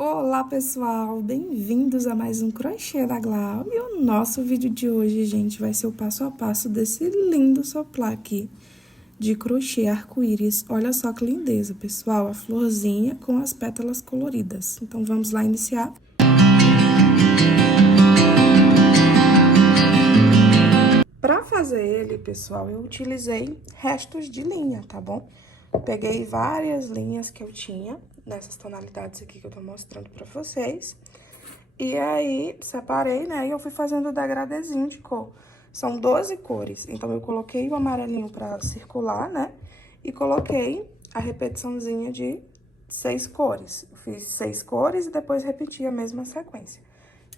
Olá, pessoal! Bem-vindos a mais um Crochê da Glau. E o nosso vídeo de hoje, gente, vai ser o passo a passo desse lindo soplá aqui de crochê arco-íris. Olha só que lindeza, pessoal! A florzinha com as pétalas coloridas. Então, vamos lá iniciar. Para fazer ele, pessoal, eu utilizei restos de linha, tá bom? Peguei várias linhas que eu tinha, nessas tonalidades aqui que eu tô mostrando pra vocês. E aí, separei, né, e eu fui fazendo o degradezinho de cor. São 12 cores, então eu coloquei o amarelinho pra circular, né, e coloquei a repetiçãozinha de 6 cores. Eu fiz 6 cores e depois repeti a mesma sequência.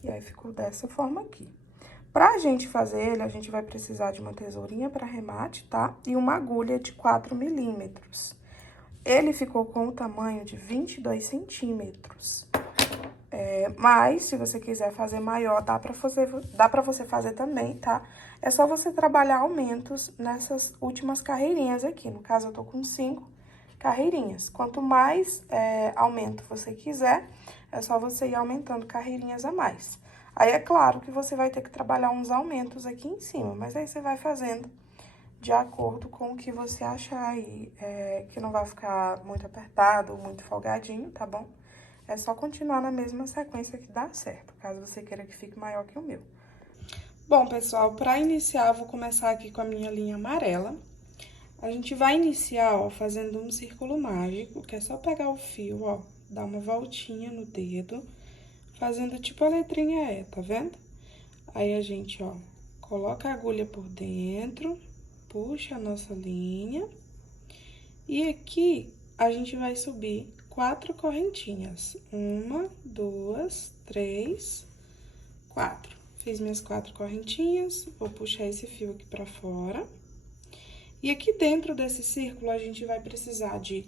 E aí, ficou dessa forma aqui. Pra gente fazer ele, a gente vai precisar de uma tesourinha pra remate, tá? E uma agulha de 4 milímetros. Ele ficou com o tamanho de 22 centímetros. Mas, se você quiser fazer maior, dá pra você fazer também, tá? É só você trabalhar aumentos nessas últimas carreirinhas aqui. No caso, eu tô com 5 carreirinhas. Quanto mais aumento você quiser, é só você ir aumentando carreirinhas a mais. Aí, é claro que você vai ter que trabalhar uns aumentos aqui em cima, mas aí você vai fazendo de acordo com o que você achar aí, que não vai ficar muito apertado, muito folgadinho, tá bom? É só continuar na mesma sequência que dá certo, caso você queira que fique maior que o meu. Bom, pessoal, para iniciar, eu vou começar aqui com a minha linha amarela. A gente vai iniciar, ó, fazendo um círculo mágico, que é só pegar o fio, ó, dar uma voltinha no dedo, fazendo tipo a letrinha E, tá vendo? Aí, a gente, ó, coloca a agulha por dentro, puxa a nossa linha. E aqui, a gente vai subir 4 correntinhas. 1, 2, 3, 4. Fiz minhas 4 correntinhas, vou puxar esse fio aqui pra fora. E aqui dentro desse círculo, a gente vai precisar de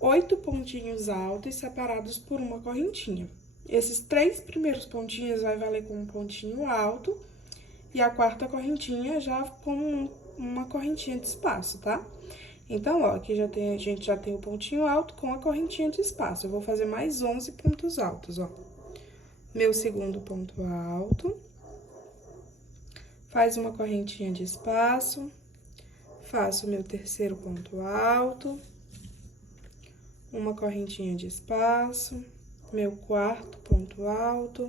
8 pontinhos altos separados por uma correntinha. Esses 3 primeiros pontinhos vai valer como um pontinho alto e a quarta correntinha já com uma correntinha de espaço, tá? Então, ó, aqui a gente já tem o pontinho alto com a correntinha de espaço. Eu vou fazer mais 11 pontos altos, ó. Meu segundo ponto alto. Faz uma correntinha de espaço. Faço meu terceiro ponto alto. Uma correntinha de espaço. Meu quarto ponto alto.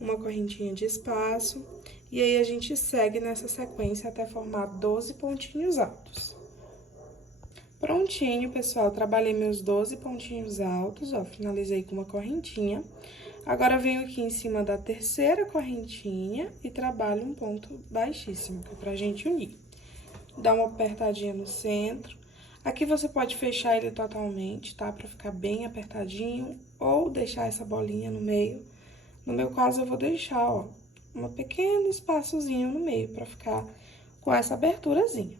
Uma correntinha de espaço. E aí, a gente segue nessa sequência até formar 12 pontinhos altos. Prontinho, pessoal, trabalhei meus 12 pontinhos altos, ó, finalizei com uma correntinha. Agora, venho aqui em cima da terceira correntinha e trabalho um ponto baixíssimo, que é pra gente unir. Dá uma apertadinha no centro. Aqui você pode fechar ele totalmente, tá? Pra ficar bem apertadinho, ou deixar essa bolinha no meio. No meu caso, eu vou deixar, ó, um pequeno espaçozinho no meio, pra ficar com essa aberturazinha.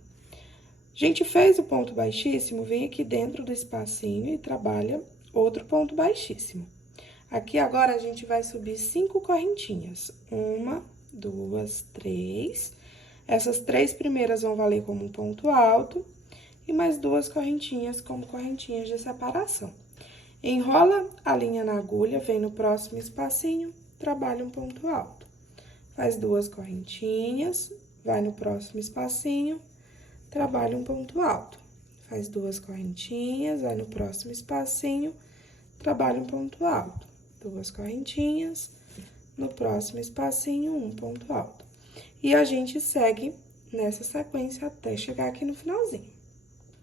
A gente fez o ponto baixíssimo, vem aqui dentro do espacinho e trabalha outro ponto baixíssimo. Aqui agora, a gente vai subir 5 correntinhas. 1, 2, 3. Essas 3 primeiras vão valer como um ponto alto e mais 2 correntinhas como correntinhas de separação. Enrola a linha na agulha, vem no próximo espacinho, trabalha um ponto alto. Faz 2 correntinhas, vai no próximo espacinho, trabalha um ponto alto. Faz 2 correntinhas, vai no próximo espacinho, trabalha um ponto alto. 2 correntinhas, no próximo espacinho, um ponto alto. E a gente segue nessa sequência até chegar aqui no finalzinho.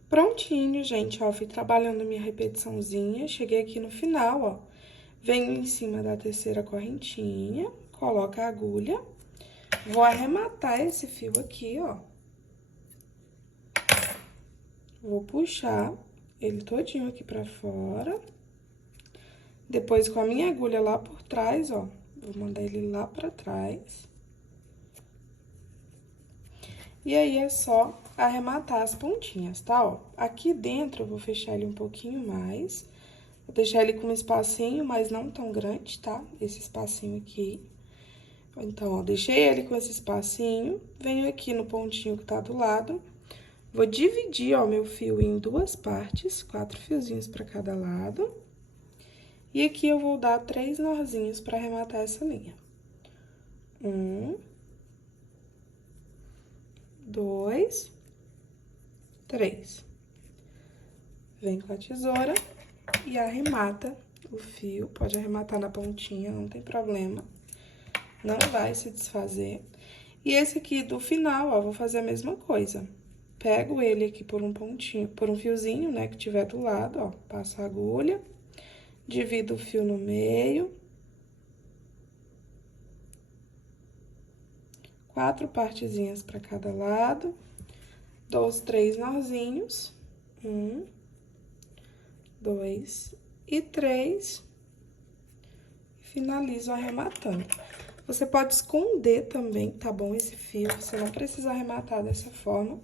Prontinho, gente, ó, fui trabalhando minha repetiçãozinha, cheguei aqui no final, ó. Venho em cima da terceira correntinha, coloco a agulha, vou arrematar esse fio aqui, ó. Vou puxar ele todinho aqui pra fora. Depois, com a minha agulha lá por trás, ó, vou mandar ele lá pra trás. E aí, é só arrematar as pontinhas, tá, ó? Aqui dentro, eu vou fechar ele um pouquinho mais. Vou deixar ele com um espacinho, mas não tão grande, tá? Esse espacinho aqui. Então, ó, deixei ele com esse espacinho. Venho aqui no pontinho que tá do lado. Vou dividir, ó, meu fio em 2 partes, 4 fiozinhos pra cada lado. E aqui eu vou dar 3 nozinhos pra arrematar essa linha. 1, 2, 3. Vem com a tesoura e arremata o fio. Pode arrematar na pontinha, não tem problema. Não vai se desfazer. E esse aqui do final, ó, vou fazer a mesma coisa. Pego ele aqui por um pontinho, por um fiozinho, né, que tiver do lado, ó. Passo a agulha, divido o fio no meio. 4 partezinhas para cada lado. Dou os 3 nozinhos. 1, 2 e 3. Finalizo arrematando. Você pode esconder também, tá bom, esse fio, você não precisa arrematar dessa forma.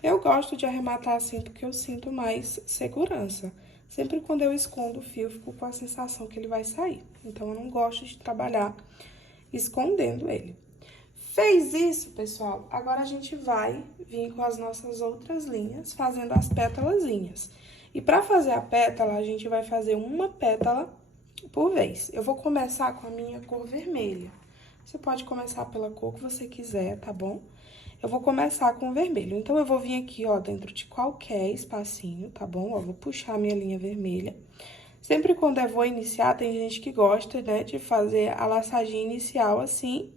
Eu gosto de arrematar assim porque eu sinto mais segurança. Sempre quando eu escondo o fio, eu fico com a sensação que ele vai sair. Então, eu não gosto de trabalhar escondendo ele. Fez isso, pessoal? Agora, a gente vai vir com as nossas outras linhas, fazendo as pétalazinhas. E pra fazer a pétala, a gente vai fazer uma pétala por vez. Eu vou começar com a minha cor vermelha. Você pode começar pela cor que você quiser, tá bom? Eu vou começar com o vermelho. Então, eu vou vir aqui, ó, dentro de qualquer espacinho, tá bom? Ó, vou puxar a minha linha vermelha. Sempre quando eu vou iniciar, tem gente que gosta, né, de fazer a laçadinha inicial assim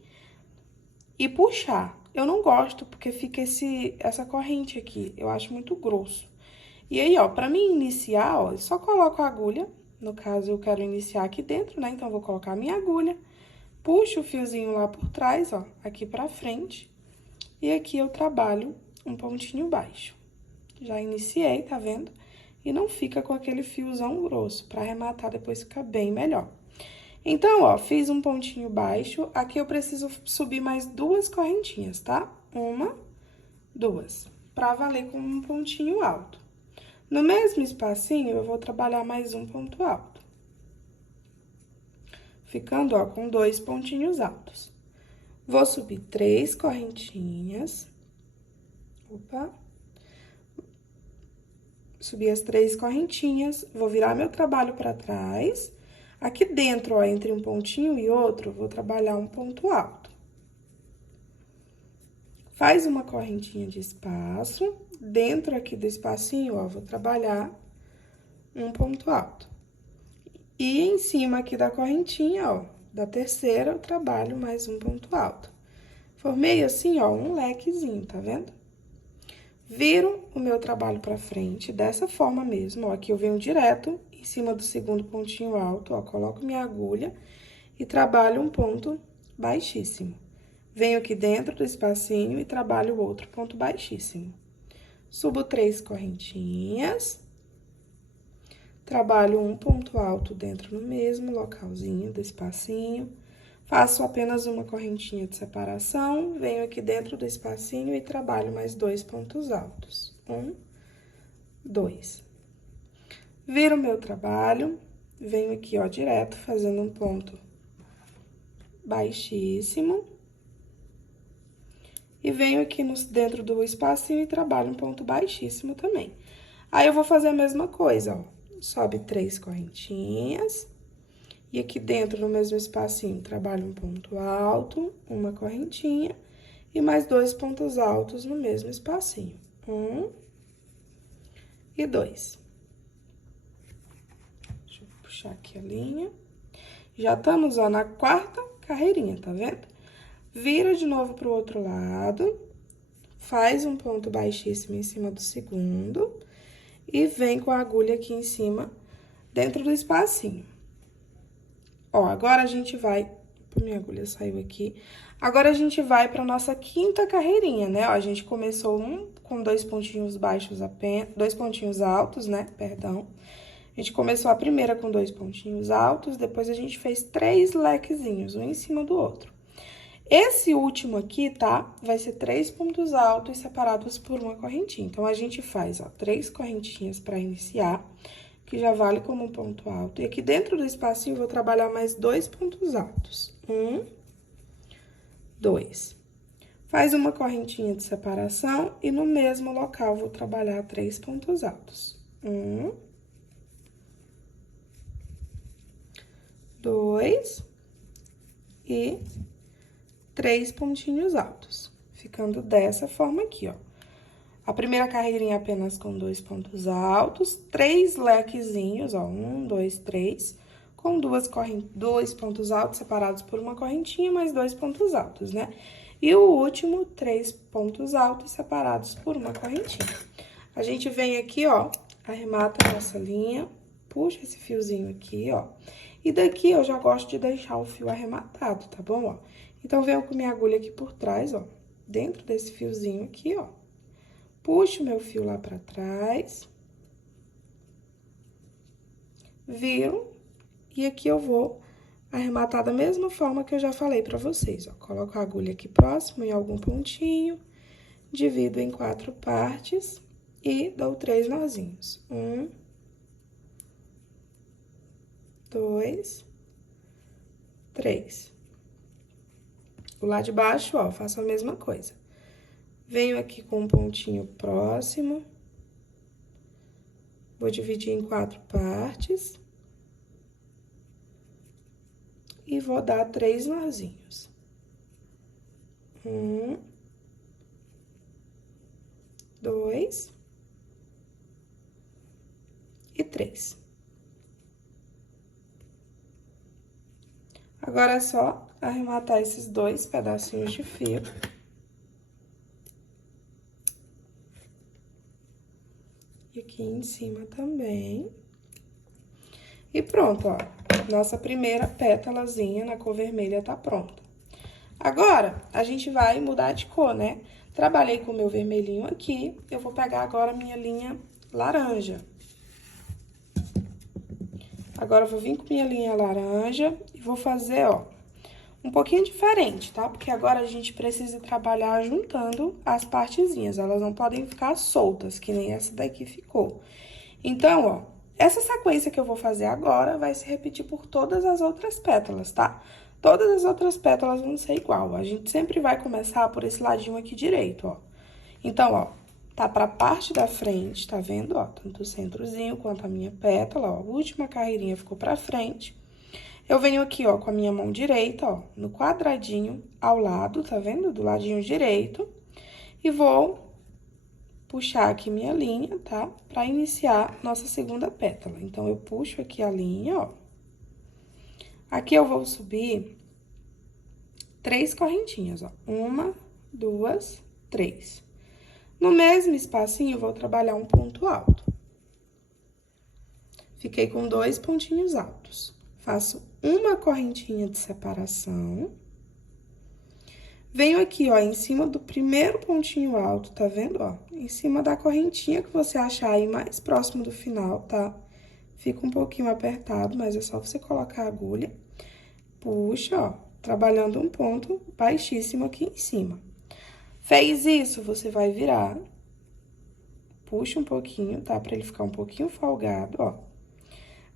e puxar. Eu não gosto, porque fica essa corrente aqui. Eu acho muito grosso. E aí, ó, pra mim iniciar, ó, eu só coloco a agulha. No caso, eu quero iniciar aqui dentro, né? Então, eu vou colocar a minha agulha. Puxo o fiozinho lá por trás, ó, aqui pra frente. E aqui eu trabalho um pontinho baixo. Já iniciei, tá vendo? E não fica com aquele fiozão grosso. Pra arrematar, depois fica bem melhor. Então, ó, fiz um pontinho baixo. Aqui eu preciso subir mais 2 correntinhas, tá? 1, 2. Pra valer com um pontinho alto. No mesmo espacinho, eu vou trabalhar mais um ponto alto. Ficando, ó, com 2 pontinhos altos. Vou subir 3 correntinhas. Opa. Subir as 3 correntinhas, vou virar meu trabalho pra trás. Aqui dentro, ó, entre um pontinho e outro, vou trabalhar um ponto alto. Faz uma correntinha de espaço. Dentro aqui do espacinho, ó, vou trabalhar um ponto alto. E em cima aqui da correntinha, ó, da terceira, eu trabalho mais um ponto alto. Formei assim, ó, um lequezinho, tá vendo? Viro o meu trabalho pra frente, dessa forma mesmo, ó, aqui eu venho direto em cima do segundo pontinho alto, ó, coloco minha agulha e trabalho um ponto baixíssimo. Venho aqui dentro do espacinho e trabalho outro ponto baixíssimo. Subo 3 correntinhas. Trabalho um ponto alto dentro no mesmo localzinho do espacinho. Faço apenas uma correntinha de separação, venho aqui dentro do espacinho e trabalho mais 2 pontos altos. 1, 2. Viro o meu trabalho, venho aqui, ó, direto, fazendo um ponto baixíssimo. E venho aqui dentro do espacinho e trabalho um ponto baixíssimo também. Aí, eu vou fazer a mesma coisa, ó. Sobe 3 correntinhas. E aqui dentro, no mesmo espacinho, trabalho um ponto alto, uma correntinha. E mais 2 pontos altos no mesmo espacinho. 1 e 2. Deixa eu puxar aqui a linha. Já estamos, ó, na 4ª carreirinha, tá vendo? Vira de novo pro outro lado. Faz um ponto baixíssimo em cima do segundo. E vem com a agulha aqui em cima, dentro do espacinho. Ó, agora a gente vai... Minha agulha saiu aqui. Agora, a gente vai pra nossa 5ª carreirinha, né? Ó, a gente começou com 2 pontinhos baixos apenas... 2 pontinhos altos, né? Perdão. A gente começou a primeira com 2 pontinhos altos, depois a gente fez 3 lequezinhos, um em cima do outro. Esse último aqui, tá? Vai ser 3 pontos altos separados por uma correntinha. Então, a gente faz, ó, 3 correntinhas pra iniciar, que já vale como um ponto alto. E aqui dentro do espacinho, eu vou trabalhar mais 2 pontos altos. 1, 2. Faz uma correntinha de separação e no mesmo local, vou trabalhar 3 pontos altos. 1, 2 e 3 pontinhos altos, ficando dessa forma aqui, ó. A primeira carreirinha apenas com 2 pontos altos, 3 lequezinhos, ó, 1, 2, 3, com dois pontos altos separados por uma correntinha, mais 2 pontos altos, né? E o último, 3 pontos altos separados por uma correntinha. A gente vem aqui, ó, arremata a nossa linha, puxa esse fiozinho aqui, ó. E daqui eu já gosto de deixar o fio arrematado, tá bom, ó? Então, venho com minha agulha aqui por trás, ó, dentro desse fiozinho aqui, ó. Puxo meu fio lá pra trás. Viro. E aqui eu vou arrematar da mesma forma que eu já falei pra vocês, ó. Coloco a agulha aqui próximo em algum pontinho, divido em 4 partes e dou 3 nozinhos. 1, 2, 3. O lado de baixo, ó, faço a mesma coisa. Venho aqui com um pontinho próximo. Vou dividir em 4 partes. E vou dar 3 nozinhos. 1, 2 e 3. Agora é só arrematar esses 2 pedacinhos de fio. E aqui em cima também. E pronto, ó. Nossa primeira pétalazinha na cor vermelha tá pronta. Agora, a gente vai mudar de cor, né? Trabalhei com o meu vermelhinho aqui, eu vou pegar agora a minha linha laranja. Agora, eu vou vir com minha linha laranja e vou fazer, ó, um pouquinho diferente, tá? Porque agora a gente precisa trabalhar juntando as partezinhas, elas não podem ficar soltas, que nem essa daqui ficou. Então, ó, essa sequência que eu vou fazer agora vai se repetir por todas as outras pétalas, tá? Todas as outras pétalas vão ser igual, a gente sempre vai começar por esse ladinho aqui direito, ó. Então, ó, tá pra parte da frente, tá vendo, ó? Tanto o centrozinho quanto a minha pétala, ó, a última carreirinha ficou pra frente. Eu venho aqui, ó, com a minha mão direita, ó, no quadradinho ao lado, tá vendo? Do ladinho direito. E vou puxar aqui minha linha, tá? Pra iniciar nossa segunda pétala. Então, eu puxo aqui a linha, ó. Aqui eu vou subir 3 correntinhas, ó. 1, 2, 3. No mesmo espacinho, eu vou trabalhar um ponto alto. Fiquei com 2 pontinhos altos. Faço uma correntinha de separação. Venho aqui, ó, em cima do primeiro pontinho alto, tá vendo, ó? Em cima da correntinha que você achar aí mais próximo do final, tá? Fica um pouquinho apertado, mas é só você colocar a agulha. Puxa, ó, trabalhando um ponto baixíssimo aqui em cima. Fez isso, você vai virar. Puxa um pouquinho, tá? Pra ele ficar um pouquinho folgado, ó.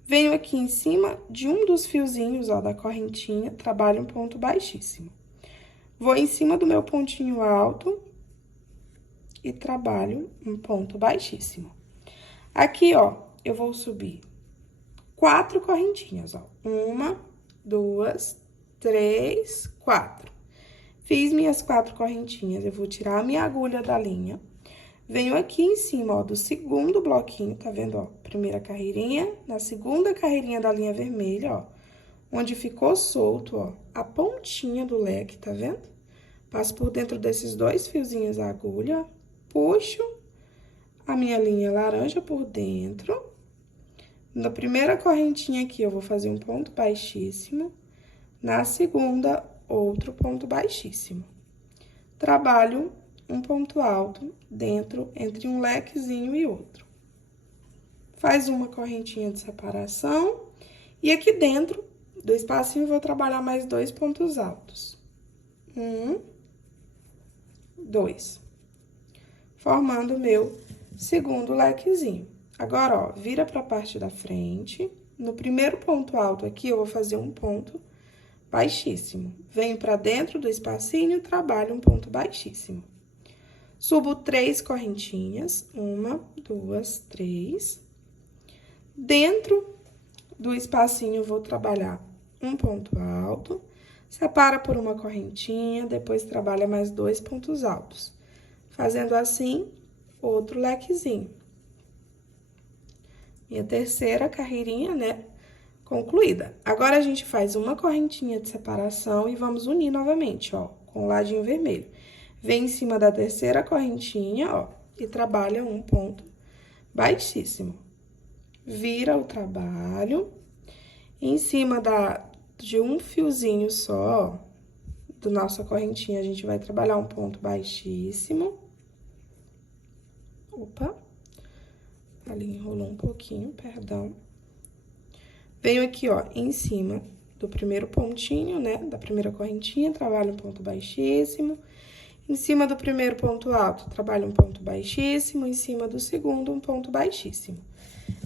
Venho aqui em cima de um dos fiozinhos, ó, da correntinha, trabalho um ponto baixíssimo. Vou em cima do meu pontinho alto e trabalho um ponto baixíssimo. Aqui, ó, eu vou subir 4 correntinhas, ó. 1, 2, 3, 4. Fiz minhas 4 correntinhas, eu vou tirar a minha agulha da linha. Venho aqui em cima, ó, do segundo bloquinho, tá vendo, ó? Primeira carreirinha, na segunda carreirinha da linha vermelha, ó. Onde ficou solto, ó, a pontinha do leque, tá vendo? Passo por dentro desses 2 fiozinhos a agulha, puxo a minha linha laranja por dentro. Na primeira correntinha aqui, eu vou fazer um ponto baixíssimo. Na segunda, outro ponto baixíssimo. Trabalho um ponto alto dentro, entre um lequezinho e outro. Faz uma correntinha de separação. E aqui dentro do espacinho, vou trabalhar mais 2 pontos altos. 1, 2. Formando o meu segundo lequezinho. Agora, ó, vira pra parte da frente. No primeiro ponto alto aqui, eu vou fazer um ponto baixíssimo. Venho pra dentro do espacinho, trabalho um ponto baixíssimo. Subo 3 correntinhas, 1, 2, 3. Dentro do espacinho, eu vou trabalhar um ponto alto, separa por uma correntinha, depois trabalha mais 2 pontos altos. Fazendo assim, outro lequezinho. Minha terceira carreirinha, né, concluída. Agora, a gente faz uma correntinha de separação e vamos unir novamente, ó, com o ladinho vermelho. Vem em cima da terceira correntinha, ó, e trabalha um ponto baixíssimo. Vira o trabalho. Em cima de um fiozinho só, ó, do nossa correntinha, a gente vai trabalhar um ponto baixíssimo. Opa, ali enrolou um pouquinho, perdão. Venho aqui, ó, em cima do primeiro pontinho, né, da primeira correntinha, trabalho um ponto baixíssimo. Em cima do primeiro ponto alto, trabalho um ponto baixíssimo. Em cima do segundo, um ponto baixíssimo.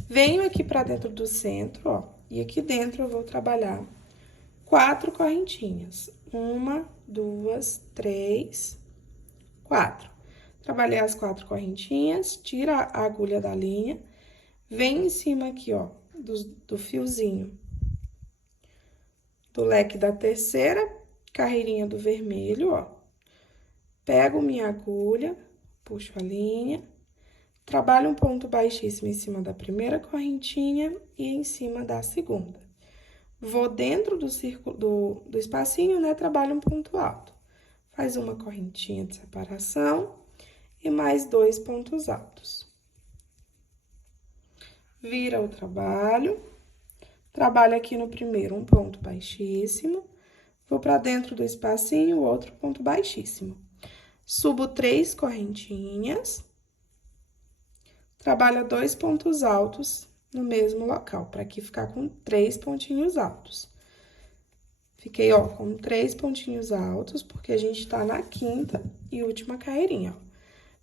Venho aqui pra dentro do centro, ó, e aqui dentro eu vou trabalhar 4 correntinhas. 1, 2, 3, 4. Trabalhei as 4 correntinhas, tira a agulha da linha, vem em cima aqui, ó, do fiozinho do leque da terceira carreirinha do vermelho, ó. Pego minha agulha, puxo a linha, trabalho um ponto baixíssimo em cima da primeira correntinha e em cima da segunda. Vou dentro do círculo, do espacinho, né, trabalho um ponto alto. Faz uma correntinha de separação e mais 2 pontos altos. Vira o trabalho, trabalho aqui no primeiro um ponto baixíssimo, vou pra dentro do espacinho, outro ponto baixíssimo. Subo 3 correntinhas, trabalho 2 pontos altos no mesmo local, para aqui ficar com 3 pontinhos altos. Fiquei, ó, com 3 pontinhos altos, porque a gente tá na quinta e última carreirinha, ó.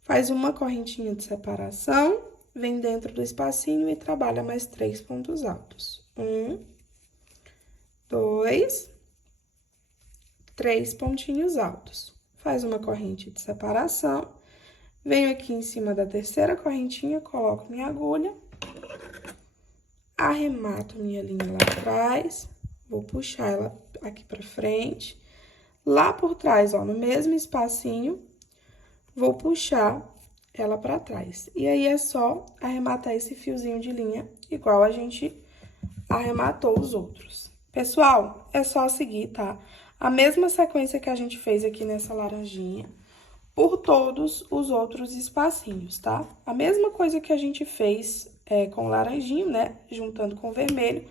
Faz uma correntinha de separação, vem dentro do espacinho e trabalha mais 3 pontos altos. 1, 2, 3 pontinhos altos. Faz uma corrente de separação, venho aqui em cima da terceira correntinha, coloco minha agulha, arremato minha linha lá atrás, vou puxar ela aqui pra frente. Lá por trás, ó, no mesmo espacinho, vou puxar ela pra trás. E aí, é só arrematar esse fiozinho de linha, igual a gente arrematou os outros. Pessoal, é só seguir, tá? A mesma sequência que a gente fez aqui nessa laranjinha, por todos os outros espacinhos, tá? A mesma coisa que a gente fez com o laranjinho, né? Juntando com o vermelho,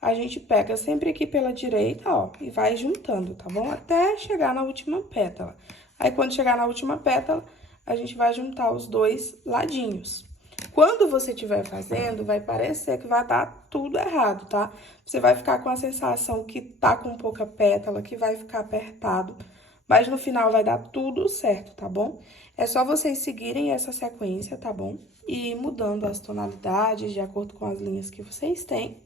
a gente pega sempre aqui pela direita, ó, e vai juntando, tá bom? Até chegar na última pétala. Aí, quando chegar na última pétala, a gente vai juntar os 2 ladinhos. Quando você estiver fazendo, vai parecer que vai dar tudo errado, tá? Você vai ficar com a sensação que tá com pouca pétala, que vai ficar apertado, mas no final vai dar tudo certo, tá bom? É só vocês seguirem essa sequência, tá bom? E ir mudando as tonalidades de acordo com as linhas que vocês têm.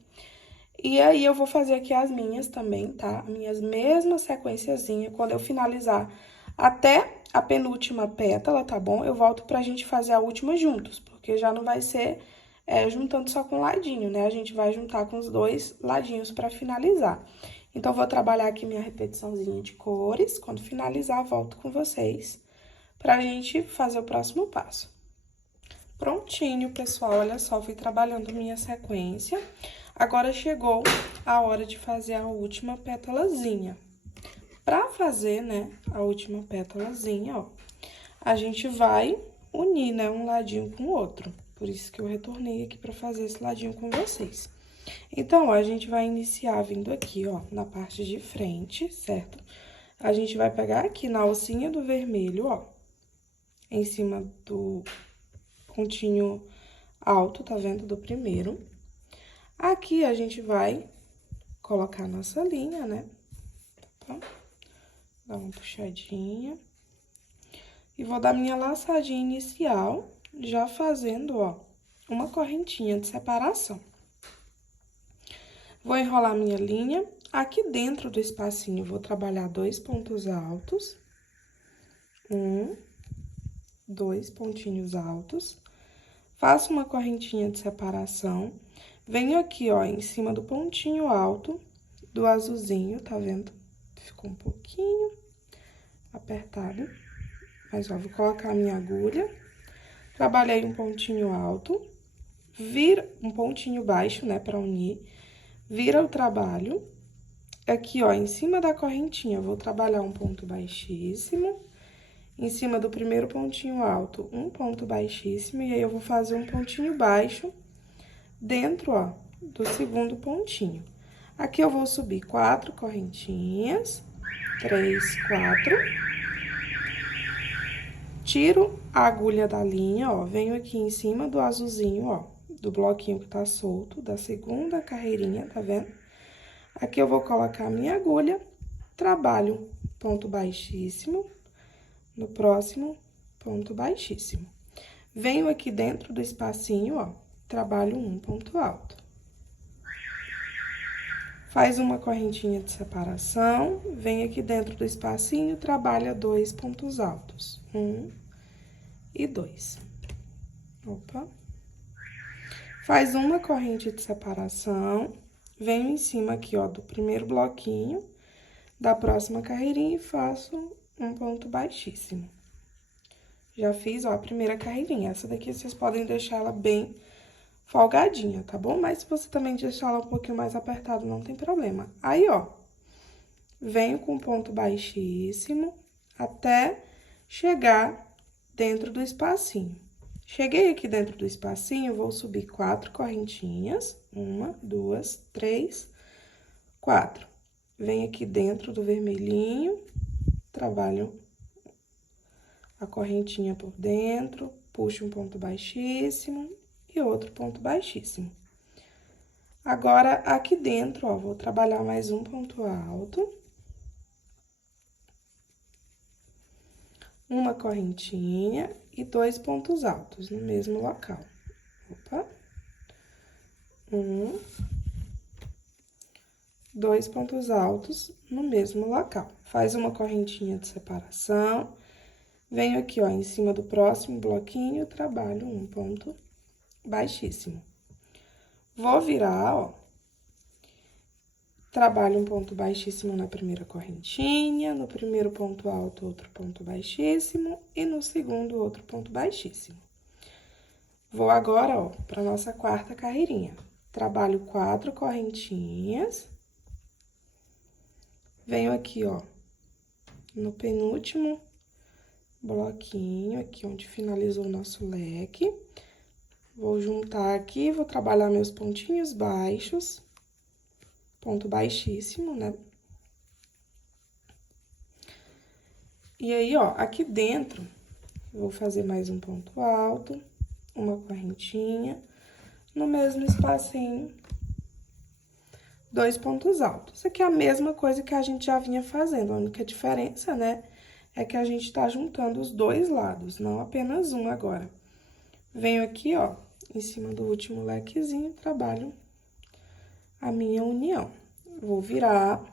E aí, eu vou fazer aqui as minhas também, tá? Minhas mesmas sequenciazinhas. Quando eu finalizar até a penúltima pétala, tá bom? Eu volto pra gente fazer a última juntos, porque já não vai ser juntando só com o ladinho, né? A gente vai juntar com os 2 ladinhos pra finalizar. Então, vou trabalhar aqui minha repetiçãozinha de cores. Quando finalizar, volto com vocês pra gente fazer o próximo passo. Prontinho, pessoal, olha só, fui trabalhando minha sequência. Agora, chegou a hora de fazer a última pétalazinha. Pra fazer, né, a última pétalazinha, ó, a gente vai unir, né, um ladinho com o outro. Por isso que eu retornei aqui pra fazer esse ladinho com vocês. Então, ó, a gente vai iniciar vindo aqui, ó, na parte de frente, certo? A gente vai pegar aqui na alcinha do vermelho, ó, em cima do pontinho alto, tá vendo? Do primeiro. Aqui, a gente vai colocar a nossa linha, né? Tá? Dá uma puxadinha. E vou dar minha laçadinha inicial, já fazendo, ó, uma correntinha de separação. Vou enrolar minha linha. Aqui dentro do espacinho, vou trabalhar 2 pontos altos. 1, 2 pontinhos altos. Faço uma correntinha de separação. Venho aqui, ó, em cima do pontinho alto do azulzinho, tá vendo? Ficou um pouquinho apertado. Mas, ó, vou colocar a minha agulha. Trabalhei um pontinho alto, vira um pontinho baixo, né, pra unir. Vira o trabalho. Aqui, ó, em cima da correntinha, vou trabalhar um ponto baixíssimo. Em cima do primeiro pontinho alto, um ponto baixíssimo. E aí, eu vou fazer um pontinho baixo dentro, ó, do segundo pontinho. Aqui, eu vou subir 4 correntinhas. 3, 4. Tiro a agulha da linha, ó, venho aqui em cima do azulzinho, ó, do bloquinho que tá solto, da segunda carreirinha, tá vendo? Aqui eu vou colocar a minha agulha, trabalho ponto baixíssimo, no próximo ponto baixíssimo. Venho aqui dentro do espacinho, ó, trabalho um ponto alto. Faz uma correntinha de separação, vem aqui dentro do espacinho, trabalha 2 pontos altos. 1 e 2. Opa. Faz uma corrente de separação, venho em cima aqui, ó, do primeiro bloquinho, da próxima carreirinha e faço um ponto baixíssimo. Já fiz, ó, a primeira carreirinha. Essa daqui vocês podem deixar ela bem folgadinha, tá bom? Mas se você também deixar ela um pouquinho mais apertada, não tem problema. Aí, ó, venho com ponto baixíssimo até chegar dentro do espacinho. Cheguei aqui dentro do espacinho, vou subir 4 correntinhas. 1, 2, 3, 4. Venho aqui dentro do vermelhinho, trabalho a correntinha por dentro, puxo um ponto baixíssimo e outro ponto baixíssimo. Agora, aqui dentro, ó, vou trabalhar mais um ponto alto. Uma correntinha e 2 pontos altos no mesmo local. Opa. 1, 2 pontos altos no mesmo local. Faz uma correntinha de separação. Venho aqui, ó, em cima do próximo bloquinho, trabalho um ponto baixíssimo. Vou virar, ó. Trabalho um ponto baixíssimo na primeira correntinha, no primeiro ponto alto, outro ponto baixíssimo, e no segundo, outro ponto baixíssimo. Vou agora, ó, pra nossa quarta carreirinha. Trabalho 4 correntinhas. Venho aqui, ó, no penúltimo bloquinho, aqui onde finalizou o nosso leque. Vou juntar aqui, vou trabalhar meus pontinhos baixos. Ponto baixíssimo, né? E aí, ó, aqui dentro, vou fazer mais um ponto alto, uma correntinha, no mesmo espacinho, 2 pontos altos. Isso aqui é a mesma coisa que a gente já vinha fazendo, a única diferença, né, é que a gente tá juntando os dois lados, não apenas um agora. Venho aqui, ó, em cima do último lequezinho, trabalho a minha união. Vou virar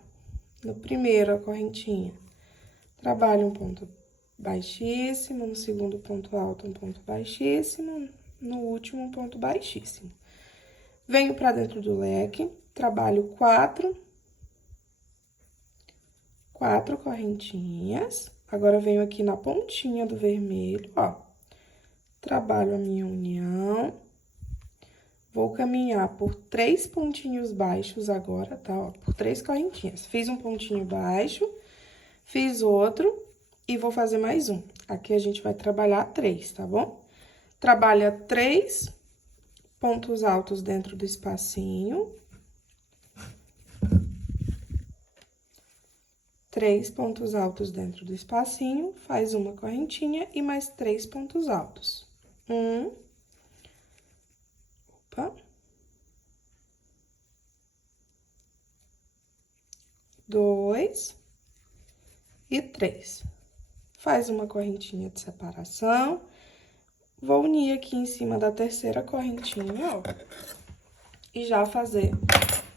no primeiro a correntinha, trabalho um ponto baixíssimo, no segundo ponto alto um ponto baixíssimo, no último um ponto baixíssimo. Venho pra dentro do leque, trabalho 4 correntinhas. Agora, venho aqui na pontinha do vermelho, ó, trabalho a minha união. Vou caminhar por 3 pontinhos baixos agora, tá? Ó, por 3 correntinhas. Fiz um pontinho baixo, fiz outro e vou fazer mais um. Aqui a gente vai trabalhar 3, tá bom? Trabalha 3 pontos altos dentro do espacinho. 3 pontos altos dentro do espacinho, faz uma correntinha e mais 3 pontos altos. 1. Opa. 2 e 3. Faz uma correntinha de separação. Vou unir aqui em cima da terceira correntinha, ó, e já fazer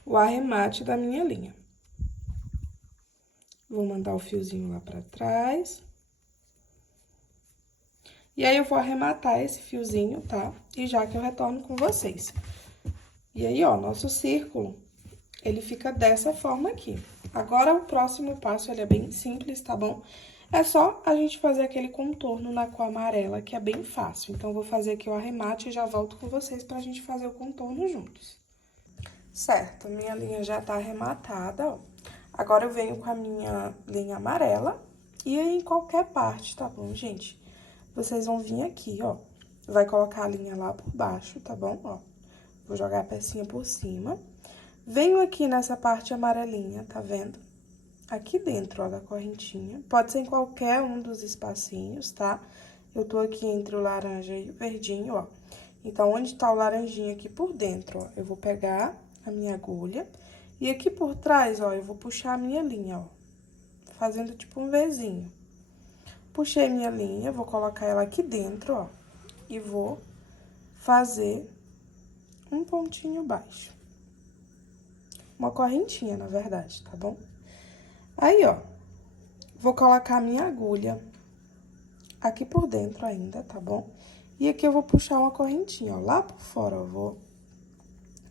o arremate da minha linha. Vou mandar o fiozinho lá pra trás. E aí, eu vou arrematar esse fiozinho, tá? E já que eu retorno com vocês. E aí, ó, nosso círculo ele fica dessa forma aqui. Agora, o próximo passo, ele é bem simples, tá bom? É só a gente fazer aquele contorno na cor amarela, que é bem fácil. Então, vou fazer aqui o arremate e já volto com vocês pra gente fazer o contorno juntos. Certo, minha linha já tá arrematada, ó. Agora, eu venho com a minha linha amarela e aí em qualquer parte, tá bom, gente? Vocês vão vir aqui, ó. Vai colocar a linha lá por baixo, tá bom? Ó, vou jogar a pecinha por cima. Venho aqui nessa parte amarelinha, tá vendo? Aqui dentro, ó, da correntinha. Pode ser em qualquer um dos espacinhos, tá? Eu tô aqui entre o laranja e o verdinho, ó. Então, onde tá o laranjinha aqui por dentro, ó, eu vou pegar a minha agulha. E aqui por trás, ó, eu vou puxar a minha linha, ó. Fazendo tipo um Vzinho. Puxei minha linha, vou colocar ela aqui dentro, ó. E vou fazer um pontinho baixo. Uma correntinha, na verdade, tá bom? Aí, ó, vou colocar a minha agulha aqui por dentro ainda, tá bom? E aqui eu vou puxar uma correntinha, ó, lá por fora, eu vou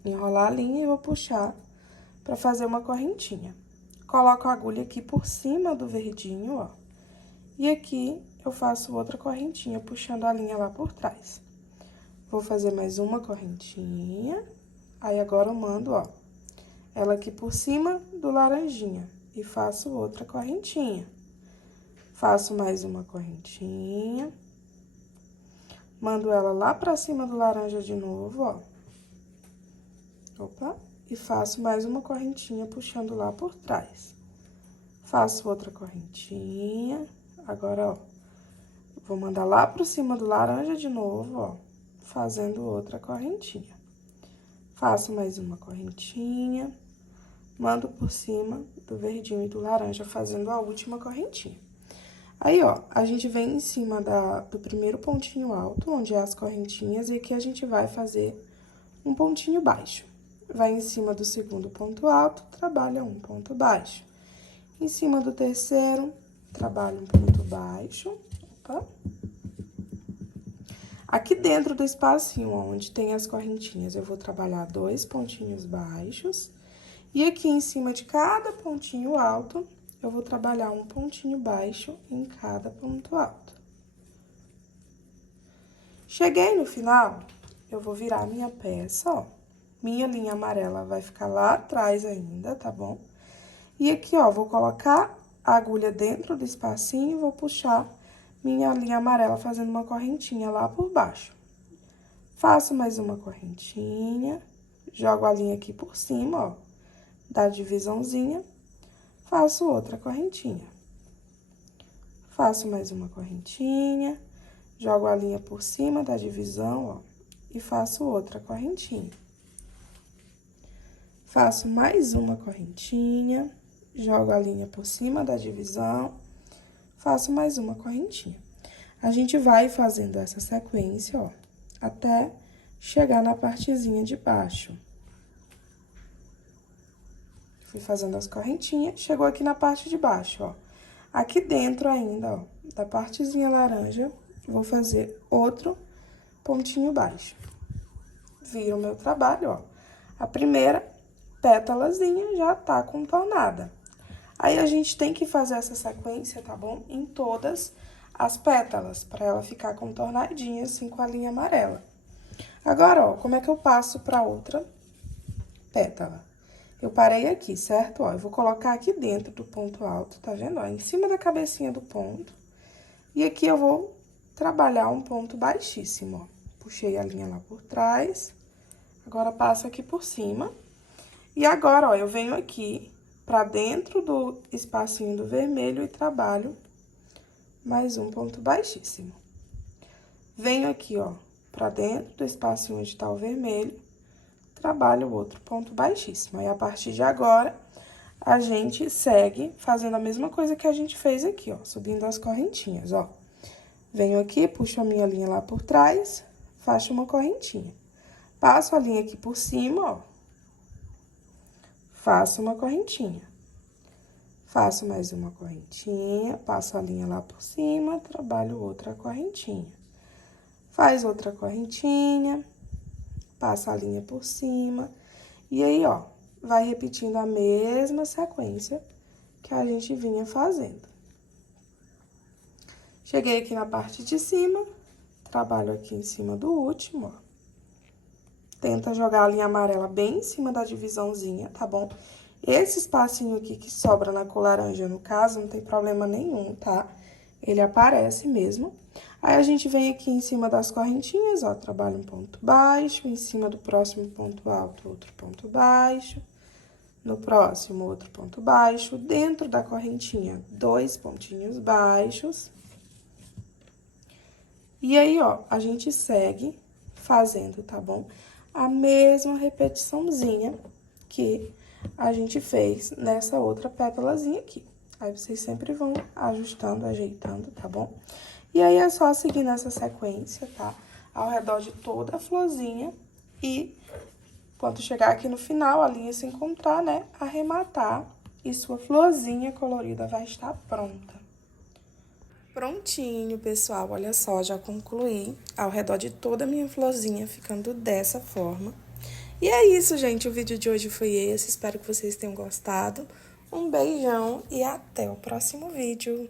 enrolar a linha e vou puxar pra fazer uma correntinha. Coloco a agulha aqui por cima do verdinho, ó. E aqui eu faço outra correntinha, puxando a linha lá por trás. Vou fazer mais uma correntinha. Aí, agora eu mando, ó, ela aqui por cima do laranjinha. E faço outra correntinha. Faço mais uma correntinha. Mando ela lá pra cima do laranja de novo, ó. Opa. E faço mais uma correntinha puxando lá por trás. Faço outra correntinha. Agora, ó, vou mandar lá pro cima do laranja de novo, ó. Fazendo outra correntinha. Faço mais uma correntinha. Mando por cima do verdinho e do laranja, fazendo a última correntinha. Aí, ó, a gente vem em cima do primeiro pontinho alto, onde é as correntinhas, e aqui a gente vai fazer um pontinho baixo. Vai em cima do segundo ponto alto, trabalha um ponto baixo. Em cima do terceiro, trabalha um ponto baixo. Opa. Aqui dentro do espacinho, onde tem as correntinhas, eu vou trabalhar 2 pontinhos baixos. E aqui em cima de cada pontinho alto, eu vou trabalhar um pontinho baixo em cada ponto alto. Cheguei no final, eu vou virar a minha peça, ó. Minha linha amarela vai ficar lá atrás ainda, tá bom? E aqui, ó, vou colocar a agulha dentro do espacinho e vou puxar minha linha amarela fazendo uma correntinha lá por baixo. Faço mais uma correntinha, jogo a linha aqui por cima, ó, da divisãozinha. Faço outra correntinha. Faço mais uma correntinha, jogo a linha por cima da divisão, ó, e faço outra correntinha. Faço mais uma correntinha, jogo a linha por cima da divisão, faço mais uma correntinha. A gente vai fazendo essa sequência, ó, até chegar na partezinha de baixo. Fui fazendo as correntinhas, chegou aqui na parte de baixo, ó. Aqui dentro ainda, ó, da partezinha laranja, vou fazer outro pontinho baixo. Viro o meu trabalho, ó. A primeira pétalazinha já tá contornada. Aí, a gente tem que fazer essa sequência, tá bom? Em todas as pétalas, pra ela ficar contornadinha, assim, com a linha amarela. Agora, ó, como é que eu passo pra outra pétala? Eu parei aqui, certo? Ó, eu vou colocar aqui dentro do ponto alto, tá vendo? Ó, em cima da cabecinha do ponto. E aqui eu vou trabalhar um ponto baixíssimo, ó. Puxei a linha lá por trás. Agora, passo aqui por cima. E agora, ó, eu venho aqui pra dentro do espacinho do vermelho e trabalho mais um ponto baixíssimo. Venho aqui, ó, pra dentro do espacinho onde tá o vermelho. Trabalho o outro ponto baixíssimo. Aí, a partir de agora, a gente segue fazendo a mesma coisa que a gente fez aqui, ó, subindo as correntinhas, ó. Venho aqui, puxo a minha linha lá por trás, faço uma correntinha. Passo a linha aqui por cima, ó. Faço uma correntinha. Faço mais uma correntinha, passo a linha lá por cima, trabalho outra correntinha. Faz outra correntinha. Passa a linha por cima. E aí, ó, vai repetindo a mesma sequência que a gente vinha fazendo. Cheguei aqui na parte de cima, trabalho aqui em cima do último, ó. Tenta jogar a linha amarela bem em cima da divisãozinha, tá bom? Esse espacinho aqui que sobra na cor laranja, no caso, não tem problema nenhum, tá? Ele aparece mesmo. Aí, a gente vem aqui em cima das correntinhas, ó, trabalha um ponto baixo, em cima do próximo ponto alto, outro ponto baixo. No próximo, outro ponto baixo. Dentro da correntinha, 2 pontinhos baixos. E aí, ó, a gente segue fazendo, tá bom? A mesma repetiçãozinha que a gente fez nessa outra pétalazinha aqui. Aí, vocês sempre vão ajustando, ajeitando, tá bom? E aí, é só seguir nessa sequência, tá? Ao redor de toda a florzinha e, quando chegar aqui no final, a linha se encontrar, né? Arrematar e sua florzinha colorida vai estar pronta. Prontinho, pessoal, olha só, já concluí ao redor de toda a minha florzinha, ficando dessa forma. E é isso, gente, o vídeo de hoje foi esse, espero que vocês tenham gostado. Um beijão e até o próximo vídeo.